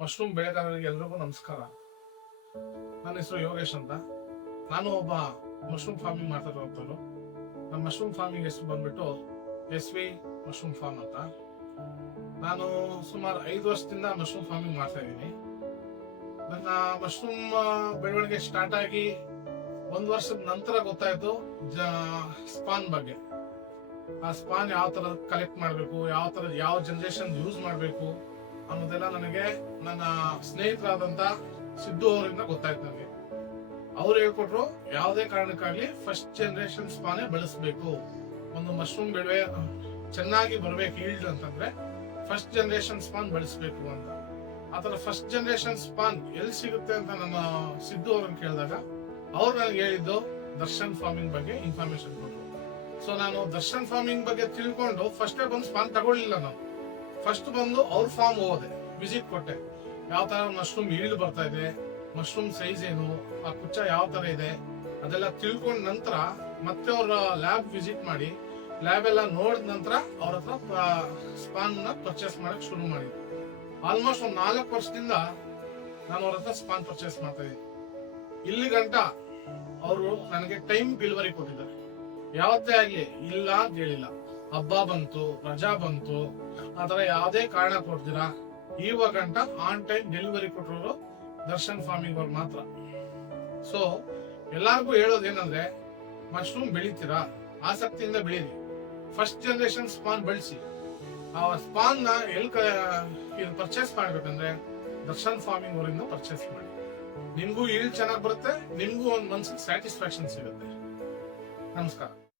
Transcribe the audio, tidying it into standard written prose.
Mushroom ಬೆಳೆಗಾರರಿಗೆ ಎಲ್ರಿಗೂ ನಮಸ್ಕಾರ. ನನ್ನ ಹೆಸರು ಯೋಗೇಶ್ ಅಂತ. ನಾನು ಒಬ್ಬ ಮಶ್ರೂಮ್ ಫಾರ್ಮಿಂಗ್ ಮಾಡ್ತಿರೋಂಥವ್ರು. ನಮ್ಮ ಮಶ್ರೂಮ್ ಫಾರ್ಮಿಂಗ್ ಹೆಸರು ಬಂದ್ಬಿಟ್ಟು SV ಮಶ್ರೂಮ್ ಫಾರ್ಮ್ ಅಂತ. ನಾನು ಸುಮಾರು 5 ವರ್ಷದಿಂದ ಮಶ್ರೂಮ್ ಫಾರ್ಮಿಂಗ್ ಮಾಡ್ತಾ ಇದ್ದೀನಿ. ನನ್ನ ಮಶ್ರೂಮ್ ಬೆಳವಣಿಗೆ ಸ್ಟಾರ್ಟ್ ಆಗಿ 1 ವರ್ಷದ ನಂತರ ಗೊತ್ತಾಯ್ತು ಸ್ಪಾನ್ ಬಗ್ಗೆ. ಆ ಸ್ಪಾನ್ ಯಾವ ತರ ಕಲೆಕ್ಟ್ ಮಾಡಬೇಕು, ಯಾವ ಜನರೇಷನ್ ಯೂಸ್ ಮಾಡಬೇಕು ಅನ್ನೋದೆಲ್ಲ ನನಗೆ ನನ್ನ ಸ್ನೇಹಿತರಾದಂತ ಸಿದ್ದು ಅವರಿಂದ ಗೊತ್ತಾಯ್ತು. ನನಗೆ ಅವ್ರು ಹೇಳ್ಕೊಟ್ರು, ಯಾವುದೇ ಕಾರಣಕ್ಕಾಗ್ಲಿ ಫಸ್ಟ್ ಜನರೇಷನ್ ಸ್ಪಾನೇ ಬಳಸಬೇಕು. ಒಂದು ಮಶ್ರೂಮ್ ಬೆಳೆ ಚೆನ್ನಾಗಿ ಬರ್ಬೇಕು ಈಲ್ಡ್ ಅಂತಂದ್ರೆ ಫಸ್ಟ್ ಜನರೇಷನ್ ಸ್ಪಾನ್ ಬಳಸಬೇಕು ಅಂತ. ಆತರ ಫಸ್ಟ್ ಜನರೇಷನ್ ಸ್ಪಾನ್ ಎಲ್ಲಿ ಸಿಗುತ್ತೆ ಅಂತ ನನ್ನ ಸಿದ್ದು ಅವ್ರನ್ನ ಕೇಳಿದಾಗ ಅವ್ರು ನನಗೆ ಹೇಳಿದ್ದು ದರ್ಶನ್ ಫಾರ್ಮಿಂಗ್ ಬಗ್ಗೆ ಇನ್ಫಾರ್ಮೇಶನ್ ಕೊಟ್ಟರು. ಸೊ ನಾನು ದರ್ಶನ್ ಫಾರ್ಮಿಂಗ್ ಬಗ್ಗೆ ತಿಳ್ಕೊಂಡು ಫಸ್ಟೇ ಬಂದು ಸ್ಪಾನ್ ತಗೊಳ್ಳಿಲ್ಲ. ನಾನು ಫಸ್ಟ್ ಬಂದು ಅವ್ರ ಫಾರ್ಮ್ ಹೋದೆ, ವಿಸಿಟ್ ಕೊಟ್ಟೆ. ಯಾವ ತರ ಮಶ್ರೂಮ್ ಈಲ್ಡ್ ಬರ್ತಾ ಇದೆ, ಮಶ್ರೂಮ್ ಸೈಜ್ ಏನು, ಆ ಕುಚ್ಚ ಯಾವ ತರ ಇದೆ ಅದೆಲ್ಲ ತಿಳ್ಕೊಂಡ ನಂತರ ಮತ್ತೆ ಅವ್ರ ಲ್ಯಾಬ್ ವಿಸಿಟ್ ಮಾಡಿ ಲ್ಯಾಬ್ ಎಲ್ಲ ನೋಡಿದ ನಂತರ ಅವ್ರ ಹತ್ರ ಸ್ಪಾನ್ ನ ಪರ್ಚೇಸ್ ಮಾಡಕ್ ಶುರು ಮಾಡಿದ್ವಿ. ಆಲ್ಮೋಸ್ಟ್ ಒಂದು 4 ವರ್ಷದಿಂದ ನಾನು ಅವ್ರ ಹತ್ರ ಸ್ಪಾನ್ ಪರ್ಚೇಸ್ ಮಾಡ್ತಾ ಇದ್ದೀನಿ. ಇಲ್ಲಿ ಗಂಟ ಅವರು ನನಗೆ ಟೈಮ್ ಡೆಲಿವರಿ ಕೊಟ್ಟಿದ್ದಾರೆ. ಯಾವತ್ತೇ ಆಗ್ಲಿ ಇಲ್ಲ ಅಂತ ಹೇಳಿಲ್ಲ. ಹಬ್ಬ ಬಂತು, ರಜಾ ಬಂತು, ಆತರ ಯಾವುದೇ ಕಾರಣ ಕೊಡ್ತೀರಾ ಇವಾಗ ಗಂಟ ಆನ್ ಟೈಮ್ ಡೆಲಿವರಿ ಕೊಟ್ಟಿರೋರು ದರ್ಶನ್ ಫಾರ್ಮಿಂಗ್ ಅವ್ರು ಮಾತ್ರ. ಸೊ ಎಲ್ಲಾರ್ಗು ಹೇಳೋದೇನಂದ್ರೆ, ಮಶ್ರೂಮ್ ಬೆಳಿತೀರಾ ಆಸಕ್ತಿಯಿಂದ ಬೆಳೀರಿ, ಫಸ್ಟ್ ಜನರೇಷನ್ ಸ್ಪಾನ್ ಬಳಸಿ. ಆ ಸ್ಪಾನ್ ನ ಎಲ್ಲಿ ಪರ್ಚೇಸ್ ಮಾಡ್ಬೇಕಂದ್ರೆ ದರ್ಶನ್ ಫಾರ್ಮಿಂಗ್ ಅವರಿಂದ ಪರ್ಚೇಸ್ ಮಾಡಿ. ನಿಮ್ಗೂ ಈಲ್ಡ್ ಚೆನ್ನಾಗಿ ಬರುತ್ತೆ, ನಿಮ್ಗೂ ಒಂದು ಮನ್ಸಿಗೆ ಸ್ಯಾಟಿಸ್ಫ್ಯಾಕ್ಷನ್ ಸಿಗುತ್ತೆ. ನಮಸ್ಕಾರ.